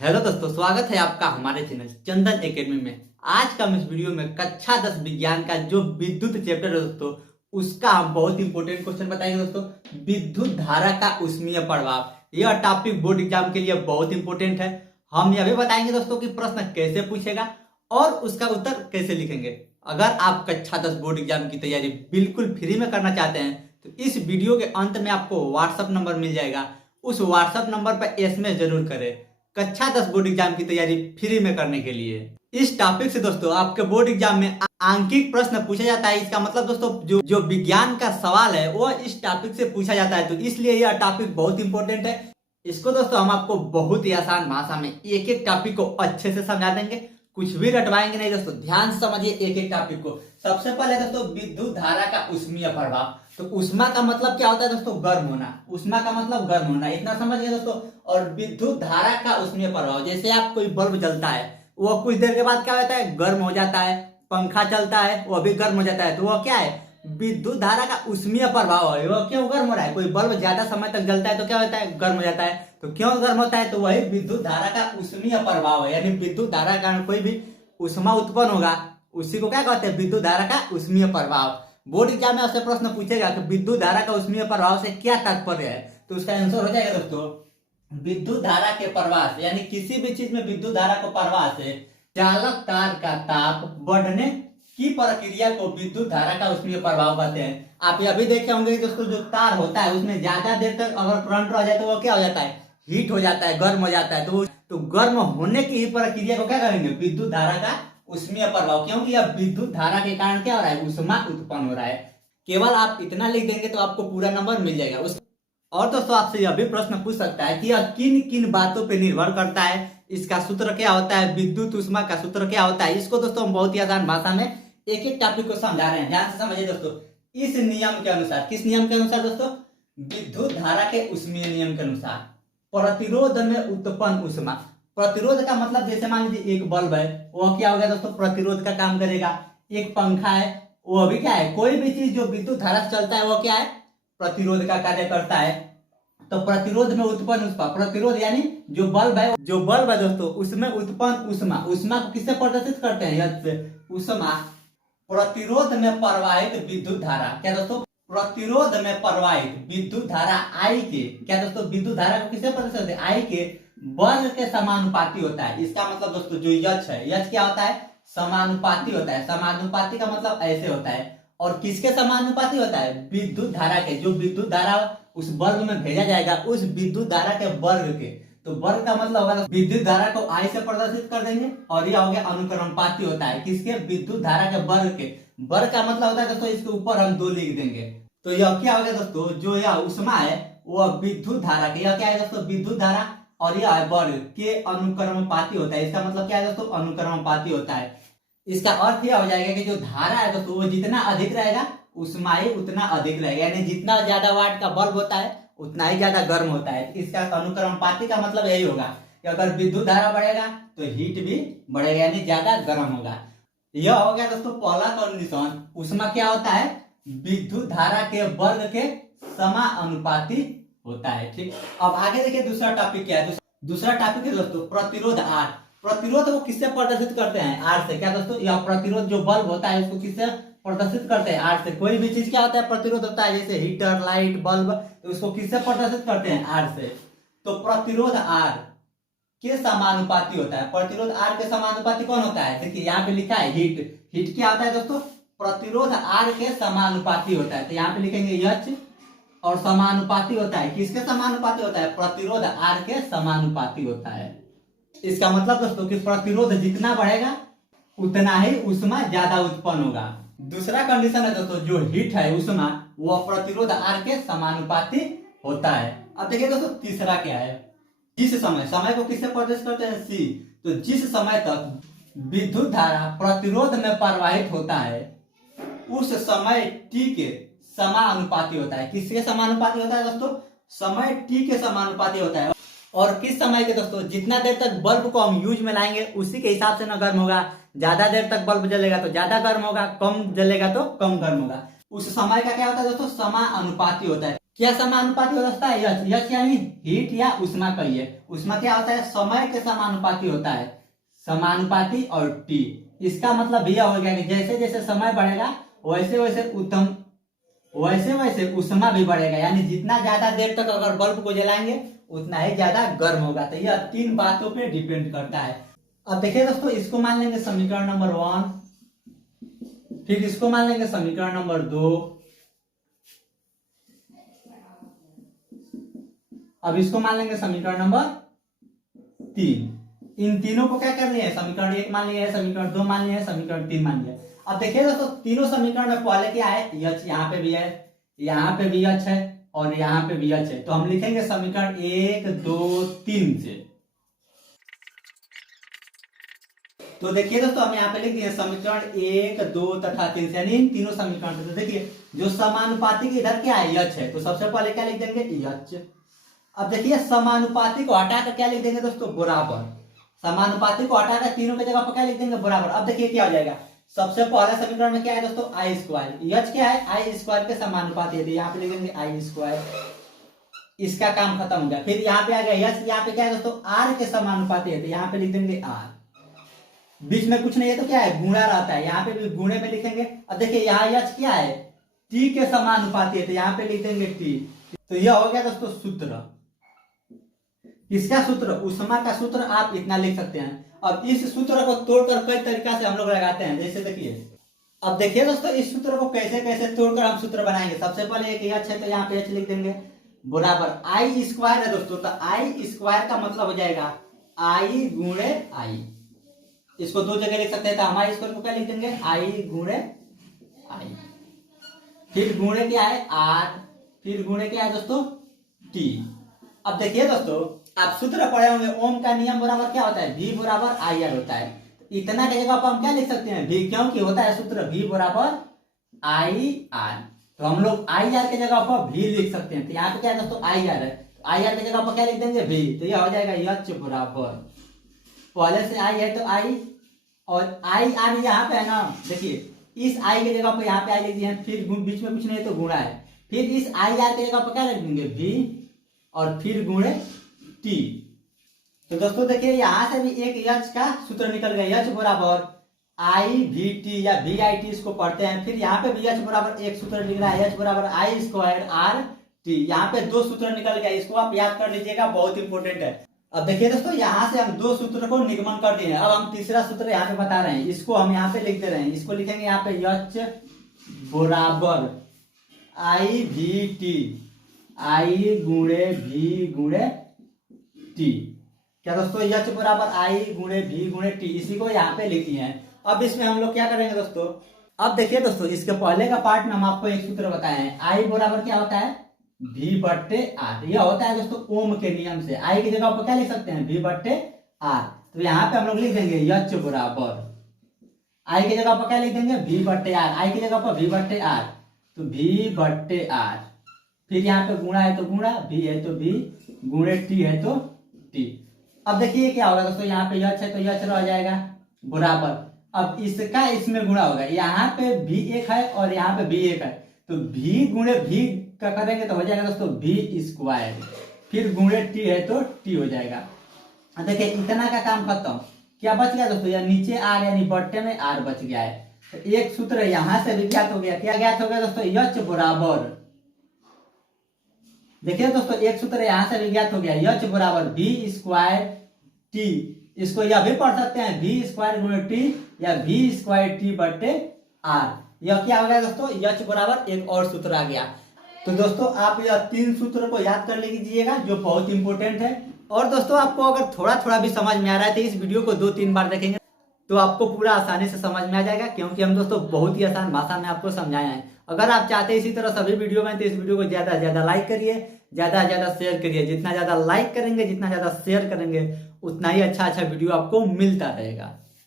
Hello दोस्तों, स्वागत है आपका हमारे चैनल चंदन एकेडमी में। आज का हम इस वीडियो में कक्षा 10 विज्ञान का जो विद्युत चैप्टर है दोस्तों, उसका हम बहुत इंपॉर्टेंट क्वेश्चन बताएंगे दोस्तों। विद्युत धारा का ऊष्मीय प्रभाव, यह टॉपिक बोर्ड एग्जाम के लिए बहुत इंपॉर्टेंट है। हम यह भी बताएंगे दोस्तों कि प्रश्न कैसे पूछेगा और उसका उत्तर कैसे लिखेंगे। अगर आप कक्षा 10 बोर्ड एग्जाम की तैयारी बिल्कुल फ्री में करना चाहते हैं तो इस वीडियो के अंत में आपको व्हाट्सएप नंबर मिल जाएगा। उस व्हाट्सएप नंबर पर एसएमएस जरूर करें कक्षा 10 बोर्ड एग्जाम की तैयारी फ्री में करने के लिए। इस टॉपिक से दोस्तों आपके बोर्ड एग्जाम में आंकिक प्रश्न पूछा जाता है। इसका मतलब दोस्तों जो विज्ञान का सवाल है वो इस टॉपिक से पूछा जाता है, तो इसलिए यह टॉपिक बहुत इंपॉर्टेंट है। इसको दोस्तों हम आपको बहुत ही आसान भाषा में एक एक टॉपिक को अच्छे से समझा देंगे, कुछ भी रटवाएंगे नहीं दोस्तों। ध्यान से समझिए एक एक टॉपिक को। सबसे पहले दोस्तों विद्युत धारा का ऊष्मीय प्रभाव। तो ऊष्मा का मतलब क्या होता है दोस्तों? गर्म होना। ऊष्मा का मतलब गर्म होना, इतना समझ गए दोस्तों। और विद्युत धारा का ऊष्मीय प्रभाव, जैसे आप कोई बल्ब जलता है वो कुछ देर के बाद क्या होता है? गर्म हो जाता है। पंखा चलता है वो भी गर्म हो जाता है, तो वो क्या है? विद्युत धारा का ऊष्मीय प्रभाव है। वो क्यों गर्म हो रहा है? कोई बल्ब ज्यादा समय तक जलता है तो क्या होता है? गर्म हो जाता है। तो क्यों गर्म होता है? तो वही विद्युत धारा का ऊष्मीय प्रभाव है। यानी विद्युत धारा के कारण कोई भी ऊष्मा उत्पन्न होगा, उसी को क्या कहते हैं? विद्युत धारा का ऊष्मीय प्रभाव। बोर्ड एग्जाम में आपसे प्रश्न पूछेगा कि विद्युत धारा का ऊष्मीय प्रभाव से क्या तात्पर्य है, तो उसका आंसर हो जाएगा दोस्तों विद्युत धारा के प्रवाह से, यानी किसी भी चीज में विद्युत धारा को प्रवाह से चालक तार का ताप बढ़ने की प्रक्रिया को विद्युत धारा का ऊष्मीय प्रभाव कहते हैं। आप यह भी देखे होंगे दोस्तों, जो तार होता है उसमें ज्यादा देर तक अगर करंट रह जाए तो वो क्या हो जाता है? हीट हो जाता है, गर्म हो जाता है। तो गर्म होने की प्रक्रिया को क्या करेंगे? विद्युत धारा का ऊष्मीय प्रभाव। क्योंकि यह विद्युत धारा के कारण क्या हो रहा है? ऊष्मा उत्पन्न हो रहा है। केवल आप इतना लिख देंगे तो आपको पूरा नंबर मिल जाएगा। और दोस्तों आपसे यह भी प्रश्न पूछ सकता है कि यह किन किन बातों पर निर्भर करता है, इसका सूत्र क्या होता है, विद्युत ऊष्मा का सूत्र क्या होता है। इसको दोस्तों हम बहुत ही आसान भाषा में एक एक टॉपिक को समझा रहे हैं। ध्यान से समझिए दोस्तों। इस नियम के अनुसार, किस नियम के अनुसार दोस्तों? विद्युत धारा के ऊष्मीय नियम के अनुसार प्रतिरोध में उत्पन्न ऊष्मा। प्रतिरोध का मतलब जैसे मान लीजिए एक बल्ब है, वो क्या होगा दोस्तों? प्रतिरोध का काम करेगा। एक पंखा है, वो भी क्या है? कोई भी चीज जो विद्युत धारा से चलता है वो क्या है? प्रतिरोध का कार्य करता है। तो प्रतिरोध में उत्पन्न ऊष्मा, प्रतिरोध यानी जो बल्ब है दोस्तों, उसमें उत्पन्न ऊष्मा। ऊष्मा को किससे प्रदर्शित करते हैं? यह से ऊष्मा प्रतिरोध में प्रवाहित विद्युत धारा। क्या दोस्तों? प्रतिरोध में प्रवाहित विद्युत धारा आई के, क्या दोस्तों? विद्युत धारा को किससे प्रदर्शित करते हैं? आई के वर्ग के समानुपाती होता है। इसका मतलब दोस्तों जो यच है, यच क्या होता है? समानुपाती होता है। समानुपाती का मतलब ऐसे होता है। और किसके समानुपाती होता है? विद्युत धारा के। जो विद्युत धारा उस वर्ग में भेजा जाएगा उस विद्युत धारा के वर्ग के। तो वर्ग का मतलब होगा विद्युत धारा को आई से प्रदर्शित कर देंगे, और यह हो गया अनुक्रमपाती होता है। किसके? विद्युत धारा के वर्ग के। वर्ग का मतलब होता है दोस्तों, इसके ऊपर हम 2 लिख देंगे। तो यह क्या हो गया दोस्तों? जो यह ऊष्मा है वो विद्युत धारा के, यह क्या है दोस्तों? विद्युत धारा, और यह वर्ग के अनुक्रमपाती होता है। इसका मतलब क्या है दोस्तों? अनुक्रमपाती होता है। इसका अर्थ यह हो जाएगा कि जो धारा है दोस्तों वो जितना अधिक रहेगा ऊष्मा ही उतना अधिक रहेगा। यानी जितना ज्यादा वाट का बल्ब होता है उतना ही ज्यादा गर्म होता है। इसका अनुक्रमपाती का मतलब यही होगा कि अगर विद्युत धारा बढ़ेगा तो हीट भी बढ़ेगा, यानी ज्यादा गर्म होगा। यह हो गया दोस्तों पहला कंडीशन। ऊष्मा क्या होता है? विद्युत धारा के वर्ग के समानुपाती होता है। ठीक, अब आगे देखिए दूसरा टॉपिक क्या है। दूसरा टॉपिक है दोस्तों प्रतिरोध आर। प्रतिरोध को किससे प्रदर्शित करते हैं? आर से। क्या दोस्तों? यह प्रतिरोध जो बल्ब होता है उसको किससे प्रदर्शित करते हैं? आर से। कोई भी चीज क्या होता है? प्रतिरोध होता है, जैसे हीटर, लाइट, बल्ब, तो उसको किससे प्रदर्शित करते हैं? आर से। तो प्रतिरोध आर के समानुपाती होता है। प्रतिरोध आर के समानुपाती कौन होता है? देखिए यहाँ पे लिखा है हीट। हीट क्या होता है दोस्तों? प्रतिरोध आर के समानुपाती होता है। तो यहाँ पे लिखेंगे एच, और समानुपाती होता है। किसके समानुपाती होता है? प्रतिरोध आर के समानुपाती होता है। इसका मतलब दोस्तों कि प्रतिरोध जितना बढ़ेगा उतना ही ऊष्मा ज्यादा उत्पन्न होगा। दूसरा कंडीशन है दोस्तों, जो हीट है ऊष्मा वो प्रतिरोध आर के समानुपाती होता है। अब देखिए दोस्तों तीसरा क्या है? जिस समय, समय को किससे प्रदर्शित करते हैं? सी। तो जिस समय तक विद्युत धारा प्रतिरोध में प्रवाहित होता है उस समय टी के समानुपाती होता है। किसके समानुपाती होता है दोस्तों? समय टी के समानुपाती होता है। और किस समय के दोस्तों? जितना देर तक बल्ब को हम यूज में लाएंगे उसी के हिसाब से ना गर्म होगा। ज्यादा देर तक बल्ब जलेगा तो ज्यादा गर्म होगा, कम जलेगा तो कम गर्म होगा। उस समय का क्या होता है दोस्तों? समानुपाती होता है। क्या समानुपाती होता है? यच। यच यानी हीट या उष्मा कहिए। उष्मा क्या होता है? समय के समानुपाती होता है, समानुपाती। और टी, इसका मतलब यह हो गया कि जैसे जैसे समय बढ़ेगा वैसे वैसे उष्मा भी बढ़ेगा, यानी जितना ज्यादा देर तक अगर बल्ब को जलाएंगे उतना ही ज्यादा गर्म होगा। तो यह तीन बातों पे डिपेंड करता है। अब देखिए दोस्तों, इसको मान लेंगे समीकरण नंबर 1, फिर इसको मान लेंगे समीकरण नंबर 2, अब इसको मान लेंगे समीकरण नंबर 3। इन तीनों को क्या कर लिया है? समीकरण 1 मान लिया है, समीकरण 2 मान लिया है, समीकरण 3 मान लिया है। अब देखिए दोस्तों, तीनों समीकरण में पहले क्या है? यच। यहाँ पे भी है, यहाँ पे भी यच है और यहाँ पे भी यच है। तो हम लिखेंगे समीकरण 1 2 3 से। तो देखिए दोस्तों, हम यहाँ पे लिख दिए समीकरण 1 2 तथा 3 से, यानी इन तीनों समीकरण से। तो देखिए जो समानुपाती के इधर क्या है? यच है, तो सबसे पहले क्या लिख देंगे? यच। अब देखिए समानुपाती को हटाकर क्या लिख देंगे दोस्तों? बराबर। समानुपाती को हटाकर तीनों की जगह पर क्या लिख देंगे? बराबर। अब देखिए क्या हो जाएगा, सबसे पहले समीकरण में क्या है दोस्तों? आई स्क्वायर। यच क्या है? आई स्क्वायर के समानुपाती है, तो यहाँ पे लिख देंगे आई स्क्वायर। इसका काम खत्म हो गया। फिर यहाँ पे आ गया यच, यहाँ पे क्या है दोस्तों? आर के समानुपाती है, तो यहाँ पे लिख देंगे आर। बीच में कुछ नहीं है तो क्या है? गुणा रहता है, यहाँ पे भी गुणे में लिखेंगे। अब देखिए यहाँ यच क्या है? टी के समानुपाती है, तो यहाँ पे लिख देंगे टी। तो यह हो गया दोस्तों सूत्र। इसका सूत्र, उष्मा का सूत्र आप इतना लिख सकते हैं। अब इस सूत्र को तोड़कर कई तरीका से हम लोग लगाते हैं, जैसे देखिए, अब देखिए दोस्तों, इस सूत्र को कैसे कैसे तोड़कर हम सूत्र बनाएंगे। सबसे पहले एक एच है, तो यहाँ पे एच लिख देंगे बराबर आई स्क्वायर है दोस्तों, तो आई स्क्वायर का मतलब हो जाएगा आई गुणे आई। इसको दो जगह लिख सकते हैं, तो हम आई स्क्वायर को क्या लिख देंगे? आई गुणे आई। फिर गुणे क्या है? आर। फिर गुणे क्या है दोस्तों? टी। अब देखिए दोस्तों, आप सूत्र पढ़े होंगे, ओम का नियम बराबर क्या होता है? V बराबर आई आर होता है। इतना की जगह पर हम क्या लिख सकते हैं? V, क्योंकि होता है सूत्र V बराबर आई आर। तो हम लोग आई आर की जगह पर V लिख सकते हैं। तो यहाँ पे क्या है दोस्तों? आई आर है, तो आई आर की जगह पर क्या लिख देंगे? V। तो यह हो जाएगा H बराबर, पहले से आई है तो आई, और आई आर यहाँ पे है ना, देखिए इस आई की जगह पर यहाँ पे आई लिख दिए, फिर बीच में कुछ नहीं है तो गुणा है। फिर इस आई आर की जगह पर क्या लिख देंगे? V, और फिर गुणे टी। तो दोस्तों देखिए, यहां से भी एक यच का सूत्र निकल गया, यच बराबर आई वी टी या वी आई टी, इसको पढ़ते हैं। फिर यहाँ पे भी यच बराबर एक सूत्र निकल रहा है, यच बराबर आई स्क्वायर आर टी। यहाँ पे दो सूत्र निकल गया, इसको आप याद कर लीजिएगा, बहुत इंपॉर्टेंट है। अब देखिए दोस्तों, यहाँ से हम दो सूत्र को निगमन कर दिए हैं। अब हम तीसरा सूत्र यहाँ पे बता रहे हैं, इसको हम यहाँ पे लिख दे रहे हैं। इसको लिखेंगे यहाँ पे यच बराबर आई वी टी, आई गुणे भी गुणे टी। क्या दोस्तों? यच बराबर आई गुणे भी गुणे टी, इसी को यहाँ पे लिखी है। अब इसमें हम लोग क्या करेंगे दोस्तों? अब देखिए दोस्तों, इसके पहले का पार्ट में हम आपको एक सूत्र बताए हैं। आई बराबर क्या होता है? V बट्टे आर। यह होता है दोस्तों ओम के नियम से। आई की जगह पर क्या लिख सकते हैं? V बट्टे आर। तो यहाँ पे हम लोग लिख देंगे यच बराबर आई की जगह पर क्या लिख देंगे? V बट्टे आर। आई की जगह पर V बट्टे आर, तो V बट्टे आर। फिर यहाँ पे गुणा है तो गुणा, V है तो V, गुणे टी है तो टी। अब देखिए क्या होगा दोस्तों, यहाँ पे यच है तो यच रह जाएगा बराबर, अब इसका इसमें गुणा होगा। यहाँ पे V एक है और यहाँ पे V एक है, तो V गुणे V का करेंगे तो हो जाएगा दोस्तों V स्क्वायर। फिर गुणे टी है तो टी हो जाएगा। देखिए इतना का काम खत्म। क्या बच गया दोस्तों? या नीचे आर यानी बट्टे में आर बच गया है। तो एक सूत्र यहाँ से भी ज्ञात हो गया। क्या ज्ञात हो गया दोस्तों? यच बराबर, देखिए दोस्तों एक सूत्र यहाँ से भी ज्ञात हो गया, यच बराबर V स्क्वायर टी। इसको यह भी पढ़ सकते हैं V स्क्वायर गुणे टी या V स्क्वायर टी बट्टे आर। यह क्या हो गया दोस्तों? यच बराबर एक और सूत्र आ गया। तो दोस्तों आप यह तीन सूत्र को याद कर लीजिएगा, जो बहुत इंपॉर्टेंट है। और दोस्तों आपको अगर थोड़ा थोड़ा भी समझ में आ रहा है तो इस वीडियो को 2-3 बार देखेंगे तो आपको पूरा आसानी से समझ में आ जाएगा, क्योंकि हम दोस्तों बहुत ही आसान भाषा में आपको समझाए हैं। अगर आप चाहते हैं इसी तरह सभी वीडियो में, तो इस वीडियो को ज्यादा से ज्यादा लाइक करिए, ज्यादा से ज्यादा शेयर करिए। जितना ज्यादा लाइक करेंगे, जितना ज्यादा शेयर करेंगे, उतना ही अच्छा अच्छा वीडियो आपको मिलता रहेगा।